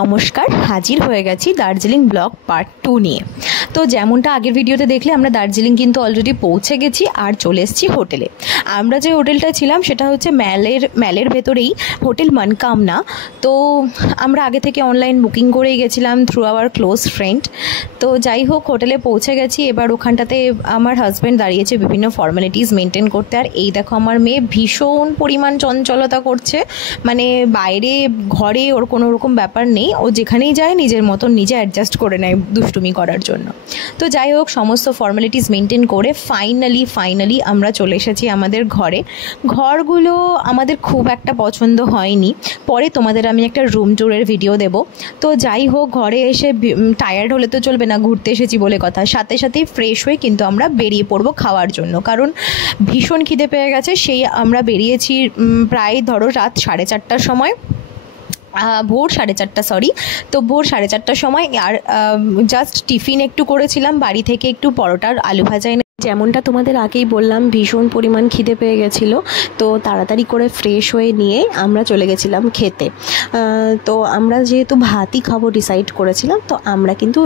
নমস্কার, হাজির হয়ে গেছি দার্জিলিং ব্লগ পার্ট 2 নিয়ে। তো যেমনটা আগের ভিডিওতে দেখলে আমরা দার্জিলিং কিন্তু অলরেডি পৌঁছে গেছি আর চলে এসেছি হোটেলে। আমরা যে হোটেলটা ছিলাম সেটা হচ্ছে ম্যালের ভেতরেই হোটেল মনকামনা। তো আমরা আগে থেকে অনলাইন বুকিং করেই গেছিলাম থ্রু আওয়ার ক্লোজ ফ্রেন্ড। তো যাই হোক, হোটেলে পৌঁছে গেছি। এবার ওখানটাতে আমার হাজব্যান্ড দাঁড়িয়েছে বিভিন্ন ফর্মালিটিস মেনটেন করতে। আর এই দেখো, আমার মেয়ে ভীষণ পরিমাণ চঞ্চলতা করছে, মানে বাইরে ঘরে ওর কোনো রকম ব্যাপার নেই, ও যেখানেই যায় নিজের মতন নিজে অ্যাডজাস্ট করে নেয় দুষ্টুমি করার জন্য। তো যাই হোক, সমস্ত ফর্মালিটিস মেনটেন করে ফাইনালি আমরা চলে এসেছি আমাদের ঘরে। ঘরগুলো আমাদের খুব একটা পছন্দ হয়নি, পরে তোমাদের আমি একটা রুম ট্যুরের ভিডিও দেব। তো যাই হোক, ঘরে এসে টায়ার্ড হলে তো চলবে না, ঘুরতে এসেছি বলে কথা, সাথে সাথেই ফ্রেশ হয়ে কিন্তু আমরা বেরিয়ে পড়বো খাওয়ার জন্য, কারণ ভীষণ খিদে পেয়ে গেছে। সেই আমরা বেরিয়েছি প্রায় ধরো রাত 4:30টার সময়, ভোর 4:30 তো ভোর 4:30টার সময়। আর জাস্ট টিফিন একটু করেছিলাম বাড়ি থেকে, একটু পরোটার আলু ভাজা এনে, যেমনটা তোমাদের আগেই বললাম ভীষণ পরিমাণ খিদে পেয়ে গেছিলো। তো তাড়াতাড়ি করে ফ্রেশ হয়ে নিয়ে আমরা চলে গেছিলাম খেতে। তো আমরা যেহেতু ভাতই খাবো ডিসাইড করেছিলাম, তো আমরা কিন্তু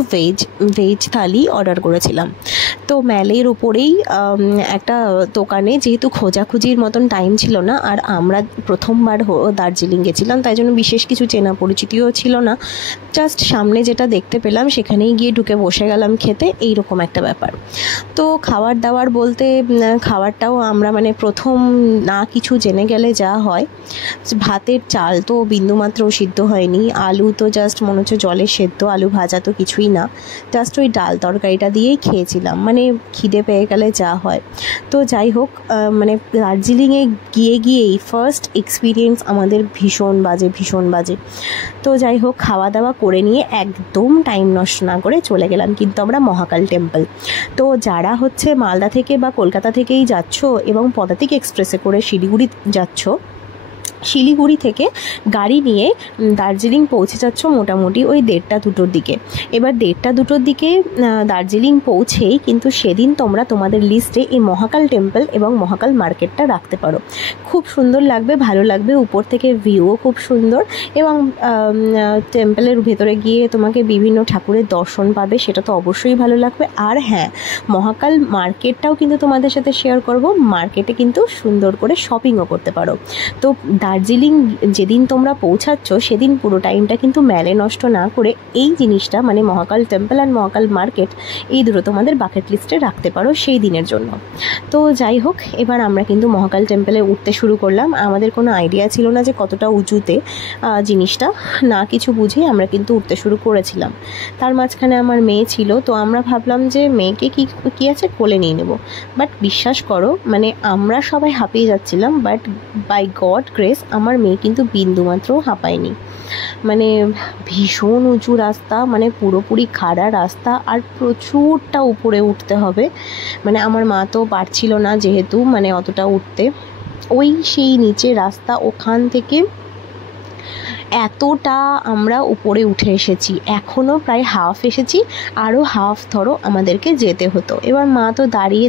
ভেজ থালি অর্ডার করেছিলাম। তো ম্যালের উপরেই একটা দোকানে, যেহেতু খোঁজাখুঁজির মতন টাইম ছিল না, আর আমরা প্রথমবার দার্জিলিং গেছিলাম, তাই জন্য বিশেষ কিছু চেনা পরিচিতিও ছিল না। জাস্ট সামনে যেটা দেখতে পেলাম সেখানেই গিয়ে ঢুকে বসে গেলাম খেতে, এইরকম একটা ব্যাপার। তো খাবার দাবার বলতে খাবারটাও আমরা মানে প্রথম না কিছু জেনে গেলে যা হয়, ভাতের চাল তো বিন্দুমাত্র সিদ্ধ হয়নি, আলু তো জাস্ট মনে হচ্ছে জলে সেদ্ধ, আলু ভাজা তো কিছুই না, জাস্ট ওই ডাল তরকারিটা দিয়েই খেয়েছিলাম, মানে খিদে পেয়ে গেলে যা হয়। তো যাই হোক, মানে দার্জিলিংয়ে গিয়েই ফার্স্ট এক্সপিরিয়েন্স আমাদের ভীষণ বাজে। তো যাই হোক, খাওয়া দাওয়া করে নিয়ে একদম টাইম নষ্ট না করে চলে গেলাম কিন্তু আমরা মহাকাল টেম্পল। তো যারা হচ্ছে মালদা থেকে বা কলকাতা থেকেই যাচ্ছ এবং পদাতিক এক্সপ্রেসে করে শিলিগুড়ি যাচ্ছ, শিলিগুড়ি থেকে গাড়ি নিয়ে দার্জিলিং পৌঁছে যাচ্ছ মোটামুটি ওই 1:30-2টোর দিকে। এবার 1:30-2টোর দিকে দার্জিলিং পৌঁছেই কিন্তু সেদিন তোমরা তোমাদের লিস্টে এই মহাকাল টেম্পল এবং মহাকাল মার্কেটটা রাখতে পারো। খুব সুন্দর লাগবে, ভালো লাগবে, উপর থেকে ভিউও খুব সুন্দর, এবং টেম্পলের ভেতরে গিয়ে তোমাকে বিভিন্ন ঠাকুরের দর্শন পাবে, সেটা তো অবশ্যই ভালো লাগবে। আর হ্যাঁ, মহাকাল মার্কেটটাও কিন্তু তোমাদের সাথে শেয়ার করব। মার্কেটে কিন্তু সুন্দর করে শপিংও করতে পারো। তো দার্জিলিং যেদিন তোমরা পৌঁছাচ্ছ সেদিন পুরো টাইমটা কিন্তু মেলে নষ্ট না করে এই জিনিসটা, মানে মহাকাল টেম্পল আর মহাকাল মার্কেট, এই দুটো তোমাদের বাকেট লিস্টে রাখতে পারো সেই দিনের জন্য। তো যাই হোক, এবার আমরা কিন্তু মহাকাল টেম্পলে উঠতে শুরু করলাম। আমাদের কোনো আইডিয়া ছিল না যে কতটা উঁচুতে জিনিসটা, না কিছু বুঝে আমরা কিন্তু উঠতে শুরু করেছিলাম। তার মাঝখানে আমার মেয়ে ছিল, তো আমরা ভাবলাম যে মেয়েকে কি আছে কোলে নিয়ে নেব। বাট বিশ্বাস করো, মানে আমরা সবাই হাঁপিয়ে যাচ্ছিলাম, বাট বাই গড গ্রেস আমার মেয়ে কিন্তু বিন্দুমাত্র হাঁপায়নি। মানে ভীষণ উঁচু রাস্তা, মানে পুরোপুরি খাড়া রাস্তা, আর প্রচুরটা উপরে উঠতে হবে। মানে আমার মা তো পারছিল না যেহেতু মানে অতটা উঠতে, ওই সেই নিচে রাস্তা, ওখান থেকে এতটা আমরা উপরে উঠে এসেছি, এখনও প্রায় হাফ এসেছি, আরও হাফ ধরো আমাদেরকে যেতে হতো। এবার মা তো দাঁড়িয়ে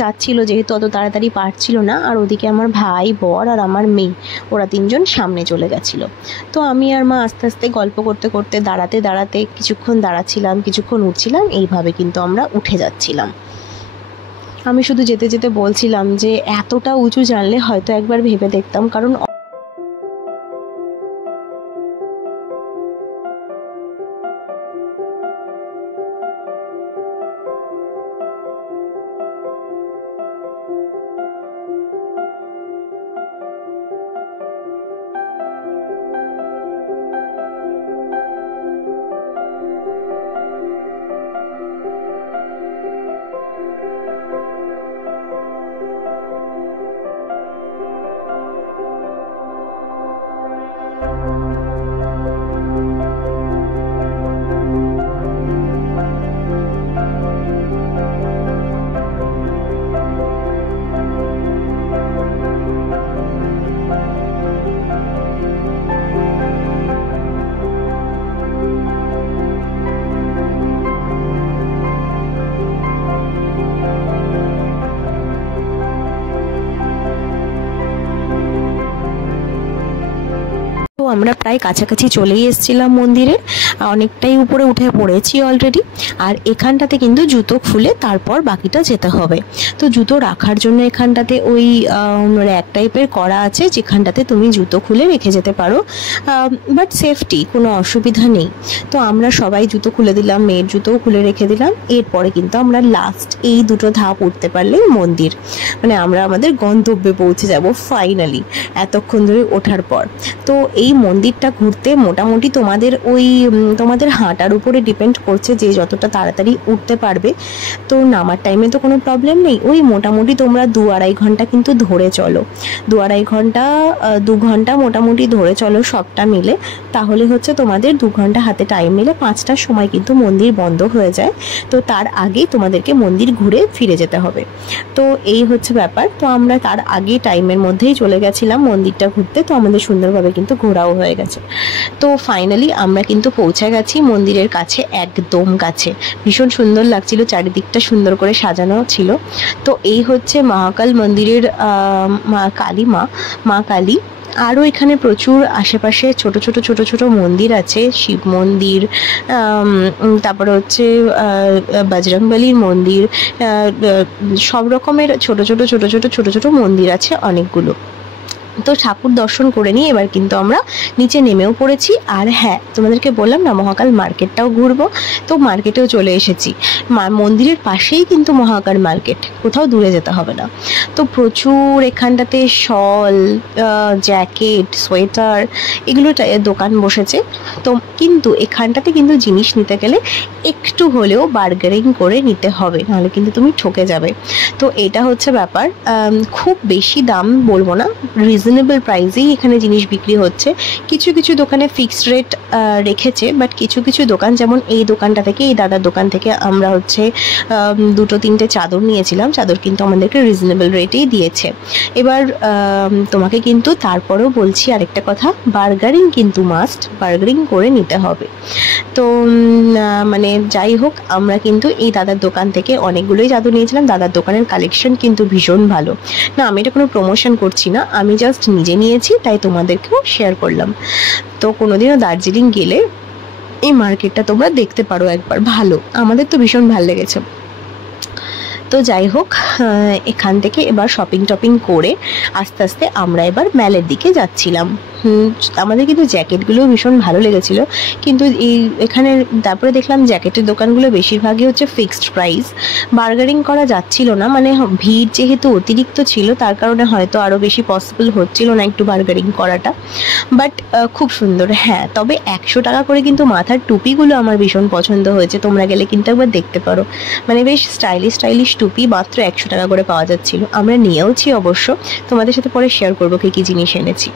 যাচ্ছিল, যেহেতু অত তাড়াতাড়ি পারছিল না। আর ওদিকে আমার ভাই, বর আর আমার মেয়ে, ওরা 3জন সামনে চলে গেছিলো। তো আমি আর মা আস্তে আস্তে গল্প করতে করতে দাঁড়াতে কিছুক্ষণ দাঁড়াচ্ছিলাম, কিছুক্ষণ উঠছিলাম, এইভাবে কিন্তু আমরা উঠে যাচ্ছিলাম। আমি শুধু যেতে বলছিলাম যে এতটা উঁচু জানলে হয়তো একবার ভেবে দেখতাম, কারণ আমরা প্রায় কাছাকাছি চলেই এসেছিলাম মন্দিরের, অনেকটাই উপরে উঠে পড়েছি অলরেডি। আর এখানটাতে কিন্তু জুতো খুলে তারপর বাকিটা যেতে হবে। তো জুতো রাখার জন্য এখানটাতে ওই র্যাক টাইপের করা আছে, যেখানটাতে তুমি জুতো খুলে রেখে যেতে পারো, বাট সেফটি, কোনো অসুবিধা নেই। তো আমরা সবাই জুতো খুলে দিলাম, মেয়ের জুতোও খুলে রেখে দিলাম। এরপরে কিন্তু আমরা লাস্ট এই দুটো ধাপ উঠতে পারলেই মন্দির, মানে আমরা আমাদের গন্তব্যে পৌঁছে যাব ফাইনালি এতক্ষণ ধরে ওঠার পর। তো এই মন্দিরটা ঘুরতে মোটামুটি তোমাদের হাঁটার উপরে ডিপেন্ড করছে যে যতটা তাড়াতাড়ি উঠতে পারবে। তো নামার টাইমে তো কোনো প্রবলেম নেই, ওই মোটামুটি তোমরা 2-2.5 ঘন্টা কিন্তু ধরে চলো, 2 ঘন্টা মোটামুটি ধরে চলো সবটা মিলে। তাহলে হচ্ছে তোমাদের 2 ঘন্টা হাতে টাইম নিলে 5টার সময় কিন্তু মন্দির বন্ধ হয়ে যায়। তো তার আগেই তোমাদেরকে মন্দির ঘুরে ফিরে যেতে হবে। তো এই হচ্ছে ব্যাপার। তো আমরা তার আগে টাইমের মধ্যেই চলে গেছিলাম মন্দিরটা ঘুরতে। তো আমাদের সুন্দরভাবে কিন্তু ঘোরাও হয়ে গেছে। তো ফাইনালি আমরা কিন্তু পৌঁছে গেছি মন্দিরের কাছে, একদম কাছে। ভীষণ সুন্দর লাগছিল, চারিদিকটা সুন্দর করে সাজানো ছিল। তো এই হচ্ছে মহাকাল মন্দিরের মা কালী। আরও এখানে প্রচুর আশেপাশে ছোট ছোট মন্দির আছে, শিব মন্দির, তারপরে হচ্ছে বজরংবলীর মন্দির, সব রকমের ছোট ছোট মন্দির আছে অনেকগুলো। তো ঠাকুর দর্শন করে নিয়ে এবার কিন্তু আমরা নিচে নেমেও পড়েছি। আর হ্যাঁ, তোমাদেরকে বললাম না মহাকাল মার্কেটটাও ঘুরবো, তো মার্কেটেও চলে এসেছি। মন্দিরের পাশেই কিন্তু মহাকাল মার্কেট, কোথাও দূরে যেতে হবে না। তো প্রচুর এখানটাতে শল, জ্যাকেট, সোয়েটার এগুলো দোকান বসেছে। তো কিন্তু এখানটাতে কিন্তু জিনিস নিতে গেলে একটু হলেও বার্গেনিং করে নিতে হবে, নাহলে কিন্তু তুমি ঠকে যাবে। তো এটা হচ্ছে ব্যাপার। খুব বেশি দাম বলবো না, রিজনেবল প্রাইসেই এখানে জিনিস বিক্রি হচ্ছে। কিছু কিছু দোকানে ফিক্সড রেট রেখেছে, বাট কিছু কিছু দোকান, যেমন এই দোকানটা থেকে, এই দাদার দোকান থেকে আমরা হচ্ছে 2-3টে চাদর নিয়েছিলাম। চাদর কিন্তু আমাদেরকে রিজনেবল রেটেই দিয়েছে। এবার তোমাকে কিন্তু তারপরেও বলছি আরেকটা কথা, বার্গারিং কিন্তু মাস্ট, বার্গারিং করে নিতে হবে। তো মানে যাই হোক, আমরা কিন্তু এই দাদার দোকান থেকে অনেকগুলোই চাদর নিয়েছিলাম। দাদার দোকানের কালেকশন কিন্তু ভীষণ ভালো। না, আমি এটা কোনো প্রমোশন করছি না, আমি জাস্ট নিজে নিয়েছি, তাই তোমাদেরকেও শেয়ার করলাম। তো কোনোদিনও দার্জিলিং গেলে এই মার্কেটটা তোমরা দেখতে পারো একবার, ভালো, আমাদের তো ভীষণ ভালো লেগেছে। তো যাই হোক, এখান থেকে এবার শপিং করে আস্তে আস্তে আমরা এবার ম্যালের দিকে যাচ্ছিলাম। আমাদের কিন্তু জ্যাকেটগুলো ভীষণ ভালো লেগেছিল, কিন্তু এখানে তারপরে দেখলাম জ্যাকেটের দোকানগুলো বেশিরভাগই হচ্ছে ফিক্সড প্রাইস, বার্গারিং করা যাচ্ছিল না। মানে ভিড় যেহেতু অতিরিক্ত ছিল, তার কারণে হয়তো আরও বেশি পসিবল হচ্ছিল না একটু বার্গারিং করাটা। বাট খুব সুন্দর। হ্যাঁ, তবে 100 টাকা করে কিন্তু মাথার টুপিগুলো আমার ভীষণ পছন্দ হয়েছে, তোমরা গেলে কিন্তু একবার দেখতে পারো। মানে বেশ স্টাইলিশ টুপি মাত্র 100 টাকা করে পাওয়া যাচ্ছিল। আমরা নিয়েওছি অবশ্য, তোমাদের সাথে পরে শেয়ার করবো কী জিনিস এনেছি।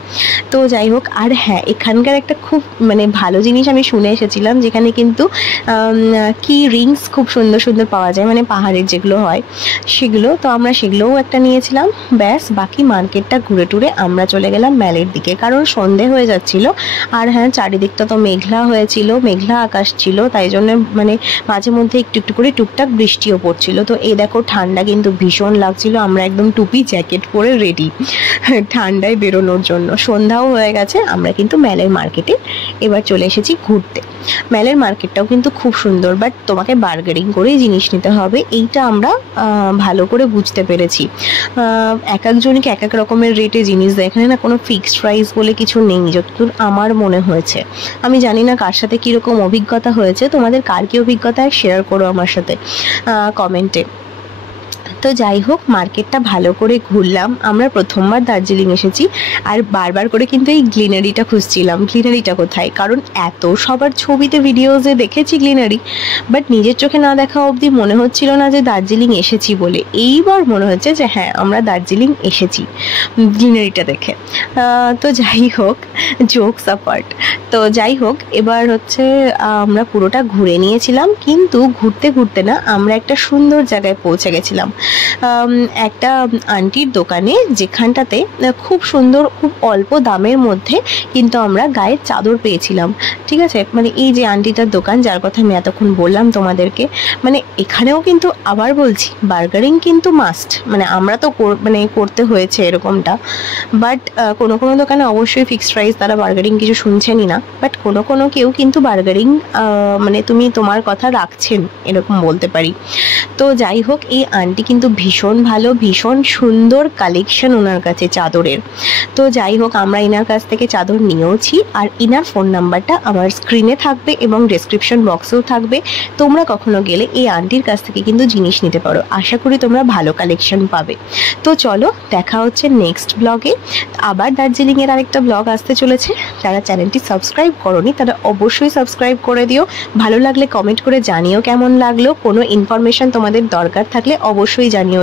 তো যাই হোক, আর হ্যাঁ, এখানকার একটা খুব মানে ভালো জিনিস আমি শুনে এসেছিলাম, যেখানে কিন্তু কি রিংস খুব সুন্দর পাওয়া যায়, মানে পাহাড়ের যেগুলো হয় সেগুলো। তো আমরা সেগুলোও একটা নিয়েছিলাম। ব্যাস, বাকি মার্কেটটা ঘুরে টুরে আমরা চলে গেলাম ম্যালের দিকে, কারণ সন্ধে হয়ে যাচ্ছিল। আর হ্যাঁ, চারিদিকটা তো মেঘলা হয়েছিল, মেঘলা আকাশ ছিল, তাই জন্য মানে মাঝে মধ্যে একটু করে টুকটাক বৃষ্টিও পড়ছিল। তো এই দেখো, ঠান্ডা কিন্তু ভীষণ লাগছিল, আমরা একদম টুপি জ্যাকেট পরে রেডি ঠান্ডায় বেরোনোর জন্য। সন্ধ্যাও হয়ে গেছে, আমরা কিন্তু ম্যালের মার্কেটে এবার চলে এসেছি ঘুরতে। ম্যালের মার্কেটটাও কিন্তু খুব সুন্দর, বাট তোমাকে বার্গেনিং করেই জিনিস নিতে হবে, এইটা আমরা ভালো করে বুঝতে পেরেছি। এক একজনকে এক এক রকমের রেটে জিনিস দেয়, এখানে না কোনো ফিক্সড প্রাইস বলে কিছু নেই, যতদূর আমার মনে হয়েছে। আমি জানি না কার সাথে কীরকম অভিজ্ঞতা হয়েছে, তোমাদের কার কী অভিজ্ঞতা শেয়ার করো আমার সাথে কমেন্টে। তো যাই হোক, মার্কেটটা ভালো করে ঘুরলাম। আমরা প্রথমবার দার্জিলিং এসেছি, আর বারবার করে কিন্তু এই গ্লিনারিটা খুঁজছিলাম, গ্লিনারিটা কোথায়, কারণ এত সবার ছবিতে ভিডিওসে দেখেছি গ্লিনারি, বাট নিজের চোখে না দেখা অবধি মনে হচ্ছিল না যে দার্জিলিং এসেছি বলে। এইবার মনে হচ্ছে যে হ্যাঁ, আমরা দার্জিলিং এসেছি গ্লিনারিটা দেখে। তো যাই হোক, জোকস অ্যাপার্ট, তো যাই হোক, এবার হচ্ছে আমরা পুরোটা ঘুরে নিয়েছিলাম, কিন্তু ঘুরতে না আমরা একটা সুন্দর জায়গায় পৌঁছে গেছিলাম। একটা আন্টির দোকানে, যেখানটাতে খুব সুন্দর, খুব অল্প দামের মধ্যে কিন্তু আমরা গায়ের চাদর পেয়েছিলাম। ঠিক আছে, মানে এই যে আন্টিটার দোকান যার কথা আমি এতক্ষণ বললাম তোমাদেরকে, মানে এখানেও কিন্তু আবার বলছি বার্গারিং কিন্তু মাস্ট, মানে আমরা তো মানে করতে হয়েছে এরকমটা। বাট কোনো কোনো দোকানে অবশ্যই ফিক্সড প্রাইস, তারা বার্গারিং কিছু শুনছেনই না। বাট কোনো কোনো কেউ কিন্তু বার্গারিং মানে তুমি তোমার কথা রাখছেন এরকম বলতে পারি। তো যাই হোক, এই আন্টি কিন্তু ভীষণ ভালো, ভীষণ সুন্দর কালেকশন ওনার কাছে চাদরের। তো যাই হোক, আমরা এনার কাছ থেকে চাদর নিয়েওছি, আর ইনার ফোন নাম্বারটা আমার স্ক্রিনে থাকবে এবং ডেসক্রিপশন বক্সেও থাকবে। তোমরা কখনো গেলে এই আন্টির কাছ থেকে কিন্তু জিনিস নিতে পারো, আশা করি তোমরা ভালো কালেকশন পাবে। তো চলো, দেখা হচ্ছে নেক্সট ব্লগে। আবার দার্জিলিংয়ের আরেকটা ব্লগ আসতে চলেছে। যারা চ্যানেলটি সাবস্ক্রাইব করোনি তারা অবশ্যই সাবস্ক্রাইব করে দিও। ভালো লাগলে কমেন্ট করে জানিও কেমন লাগলো। কোনো ইনফরমেশন তোমাদের দরকার থাকলে অবশ্যই জানিও।